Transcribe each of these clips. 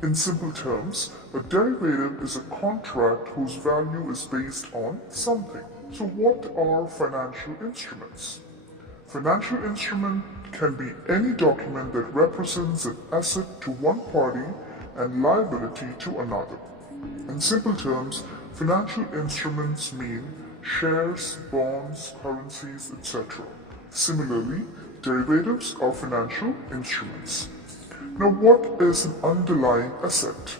In simple terms, a derivative is a contract whose value is based on something. So what are financial instruments? Financial instrument can be any document that represents an asset to one party and liability to another. In simple terms, financial instruments mean shares, bonds, currencies, etc. Similarly, derivatives are financial instruments. Now, what is an underlying asset?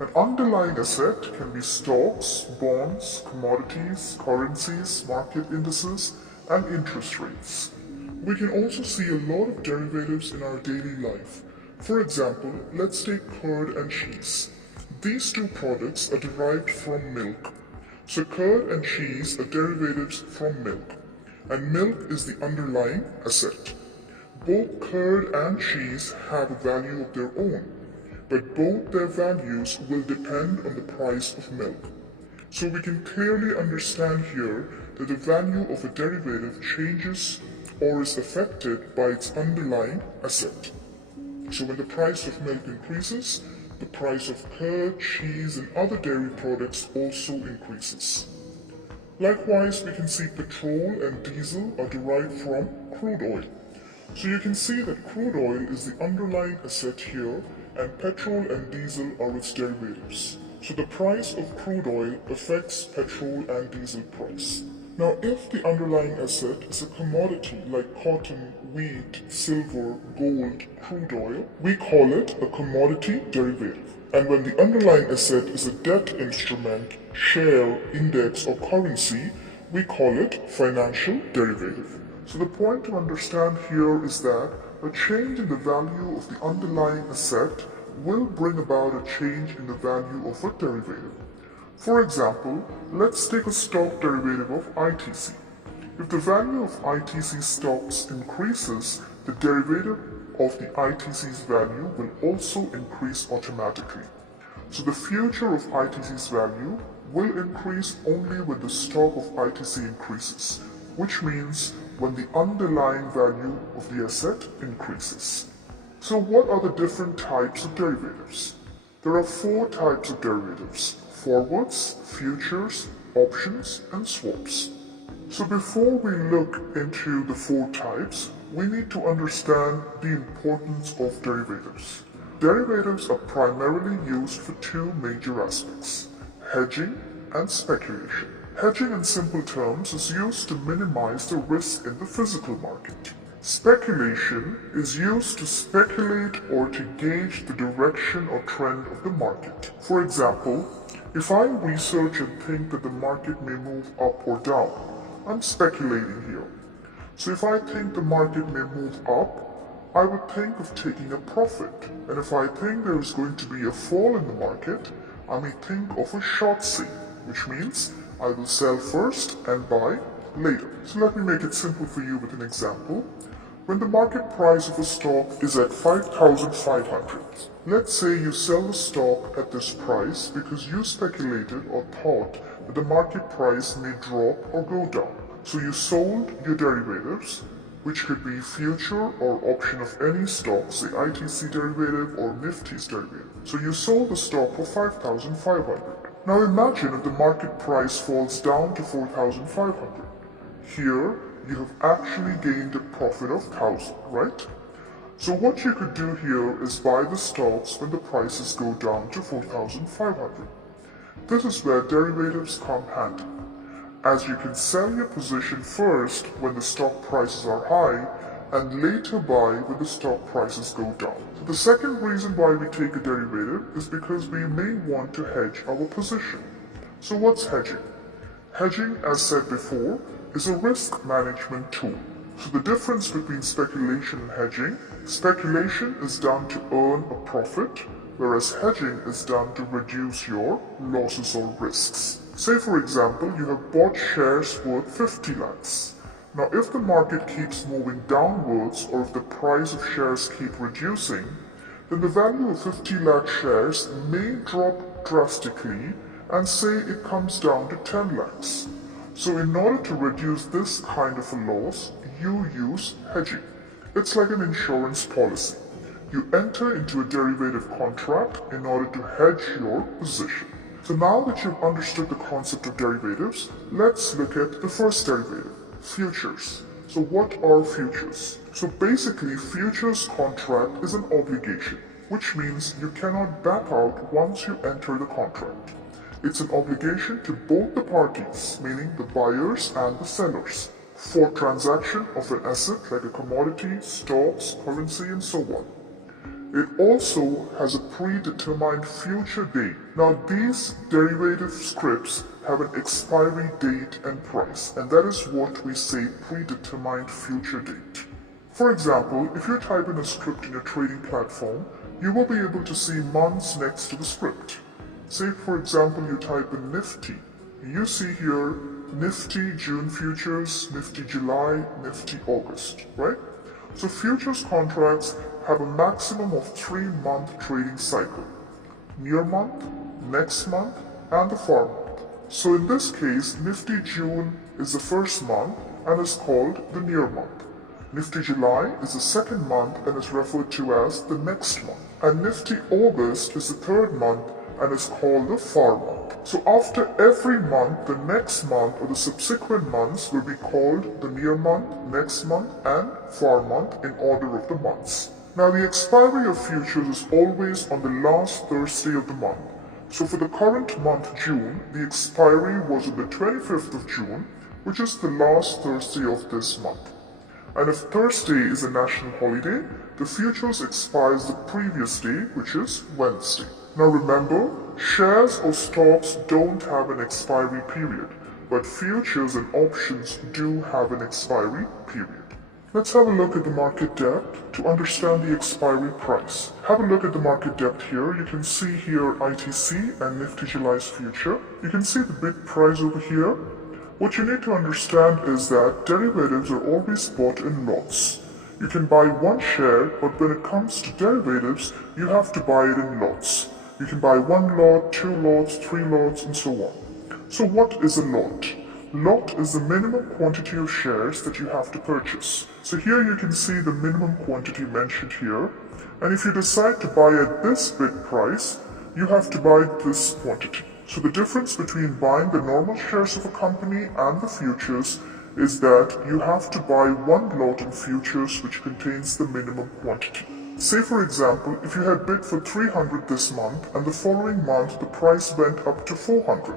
An underlying asset can be stocks, bonds, commodities, currencies, market indices, and interest rates. We can also see a lot of derivatives in our daily life. For example, let's take curd and cheese. These two products are derived from milk. So curd and cheese are derivatives from milk, and milk is the underlying asset. Both curd and cheese have a value of their own, but both their values will depend on the price of milk. So we can clearly understand here that the value of a derivative changes or is affected by its underlying asset. So when the price of milk increases, the price of curd, cheese, and other dairy products also increases. Likewise, we can see petrol and diesel are derived from crude oil. So you can see that crude oil is the underlying asset here, and petrol and diesel are its derivatives. So the price of crude oil affects petrol and diesel price. Now, if the underlying asset is a commodity like cotton, wheat, silver, gold, crude oil, we call it a commodity derivative. And when the underlying asset is a debt instrument, share, index, or currency, we call it financial derivative. So the point to understand here is that a change in the value of the underlying asset will bring about a change in the value of a derivative. For example, let's take a stock derivative of ITC. If the value of ITC stocks increases, the derivative of the ITC's value will also increase automatically. So the future of ITC's value will increase only when the stock of ITC increases, which means when the underlying value of the asset increases. So what are the different types of derivatives? There are 4 types of derivatives: forwards, futures, options, and swaps. So before we look into the 4 types, we need to understand the importance of derivatives. Derivatives are primarily used for 2 major aspects: hedging and speculation. Hedging in simple terms is used to minimize the risk in the physical market. Speculation is used to speculate or to gauge the direction or trend of the market. For example, if I research and think that the market may move up or down, I'm speculating here. So if I think the market may move up, I would think of taking a profit. And if I think there is going to be a fall in the market, I may think of a short sale, which means I will sell first and buy later. So let me make it simple for you with an example. When the market price of a stock is at 5,500, let's say you sell the stock at this price because you speculated or thought that the market price may drop or go down. So you sold your derivatives, which could be future or option of any stock, say ITC derivative or Nifty's derivative. So you sold the stock for 5,500. Now imagine if the market price falls down to 4,500. Here, you have actually gained a profit of 1,000, right? So what you could do here is buy the stocks when the prices go down to 4,500. This is where derivatives come handy, as you can sell your position first when the stock prices are high and later buy when the stock prices go down. The second reason why we take a derivative is because we may want to hedge our position. So what's hedging? Hedging, as said before, is a risk management tool. So the difference between speculation and hedging: speculation is done to earn a profit, whereas hedging is done to reduce your losses or risks. Say for example, you have bought shares worth 50 lakhs. Now if the market keeps moving downwards or if the price of shares keep reducing, then the value of 50 lakh shares may drop drastically and say it comes down to 10 lakhs. So in order to reduce this kind of a loss, you use hedging. It's like an insurance policy. You enter into a derivative contract in order to hedge your position. So now that you've understood the concept of derivatives, let's look at the first derivative, futures. So what are futures? So basically, futures contract is an obligation, which means you cannot back out once you enter the contract. It's an obligation to both the parties, meaning the buyers and the sellers, for transaction of an asset like a commodity, stocks, currency, and so on. It also has a predetermined future date. Now these derivative scripts have an expiry date and price, and that is what we say predetermined future date. For example, if you type in a script in your trading platform, you will be able to see months next to the script. Say for example you type in Nifty. You see here Nifty June futures, Nifty July, Nifty August, right? So futures contracts have a maximum of 3-month trading cycle. Near month, next month, and the far month. So in this case, Nifty June is the first month and is called the near month. Nifty July is the second month and is referred to as the next month. And Nifty August is the third month and is called the far month. So after every month, the next month or the subsequent months will be called the near month, next month, and far month in order of the months. Now the expiry of futures is always on the last Thursday of the month. So for the current month June, the expiry was on the 25th of June, which is the last Thursday of this month. And if Thursday is a national holiday, the futures expires the previous day, which is Wednesday. Now remember, shares or stocks don't have an expiry period, but futures and options do have an expiry period. Let's have a look at the market depth to understand the expiry price. Have a look at the market depth here. You can see here ITC and Nifty July's future. You can see the bid price over here. What you need to understand is that derivatives are always bought in lots. You can buy one share, but when it comes to derivatives, you have to buy it in lots. You can buy 1 lot, 2 lots, 3 lots, and so on. So what is a lot? Lot is the minimum quantity of shares that you have to purchase. So here you can see the minimum quantity mentioned here. And if you decide to buy at this bid price, you have to buy this quantity. So the difference between buying the normal shares of a company and the futures is that you have to buy 1 lot in futures which contains the minimum quantity. Say for example, if you had bid for 300 this month and the following month the price went up to 400,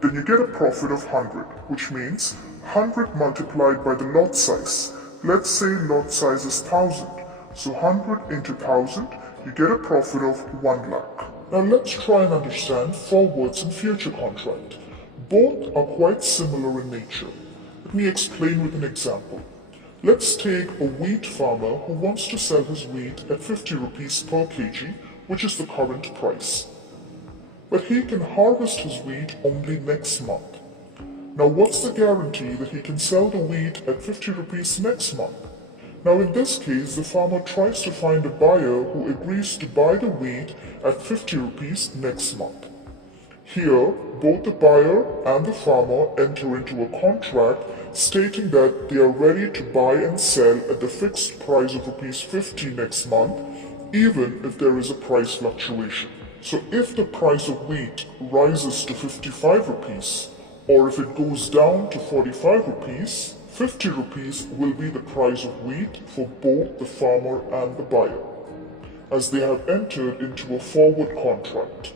then you get a profit of 100, which means 100 multiplied by the lot size. Let's say lot size is 1000, so 100 into 1000, you get a profit of 1 lakh. Now let's try and understand forwards and future contract. Both are quite similar in nature. Let me explain with an example. Let's take a wheat farmer who wants to sell his wheat at 50 rupees per kg, which is the current price. But he can harvest his wheat only next month. Now what's the guarantee that he can sell the wheat at 50 rupees next month? Now in this case, the farmer tries to find a buyer who agrees to buy the wheat at 50 rupees next month. Here, both the buyer and the farmer enter into a contract stating that they are ready to buy and sell at the fixed price of rupees 50 next month, even if there is a price fluctuation. So if the price of wheat rises to 55 rupees, or if it goes down to 45 rupees, 50 rupees will be the price of wheat for both the farmer and the buyer, as they have entered into a forward contract.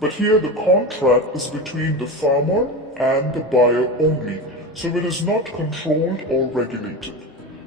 But here the contract is between the farmer and the buyer only, so it is not controlled or regulated.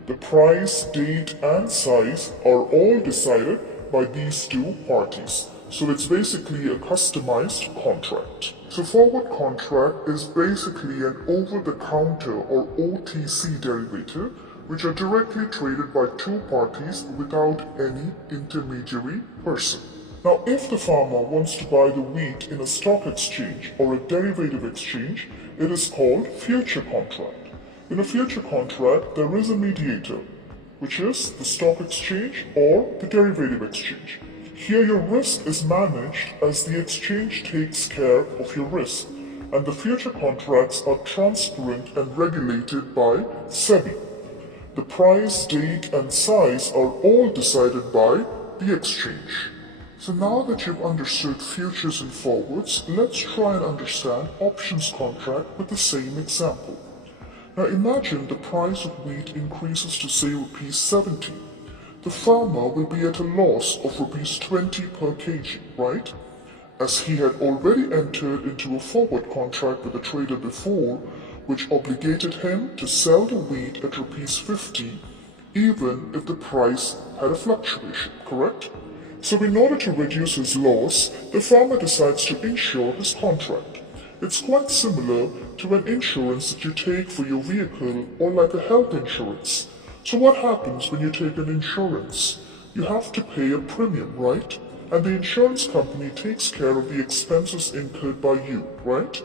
The price, date, and size are all decided by these two parties. So it's basically a customized contract. So forward contract is basically an over-the-counter or OTC derivative which are directly traded by two parties without any intermediary person. Now if the farmer wants to buy the wheat in a stock exchange or a derivative exchange, it is called future contract. In a future contract, there is a mediator, which is the stock exchange or the derivative exchange. Here your risk is managed as the exchange takes care of your risk, and the future contracts are transparent and regulated by SEBI. The price, date, and size are all decided by the exchange. So now that you've understood futures and forwards, let's try and understand options contract with the same example. Now imagine the price of wheat increases to say rupees 70. The farmer will be at a loss of rupees 20 per kg, right? As he had already entered into a forward contract with the trader before, which obligated him to sell the wheat at rupees 50, even if the price had a fluctuation, correct? So in order to reduce his loss, the farmer decides to insure his contract. It's quite similar to an insurance that you take for your vehicle or like a health insurance. So what happens when you take an insurance? You have to pay a premium, right? And the insurance company takes care of the expenses incurred by you, right?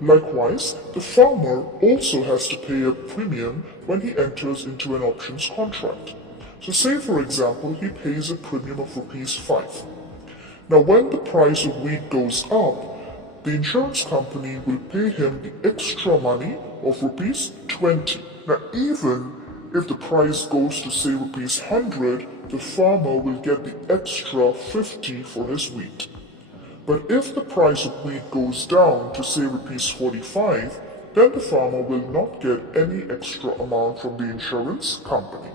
Likewise, the farmer also has to pay a premium when he enters into an options contract. So say for example, he pays a premium of rupees 5. Now when the price of wheat goes up, the insurance company will pay him the extra money of rupees 20. Now even if the price goes to say rupees 100, the farmer will get the extra 50 for his wheat. But if the price of wheat goes down to say rupees 45, then the farmer will not get any extra amount from the insurance company.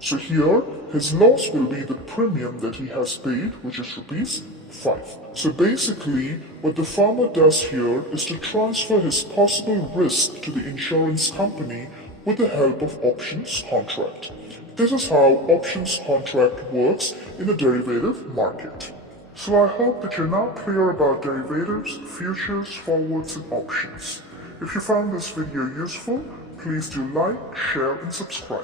So here, his loss will be the premium that he has paid, which is rupees 5. So basically, what the farmer does here is to transfer his possible risk to the insurance company with the help of options contract. This is how options contract works in the derivative market. So I hope that you're now clear about derivatives, futures, forwards, and options. If you found this video useful, please do like, share, and subscribe.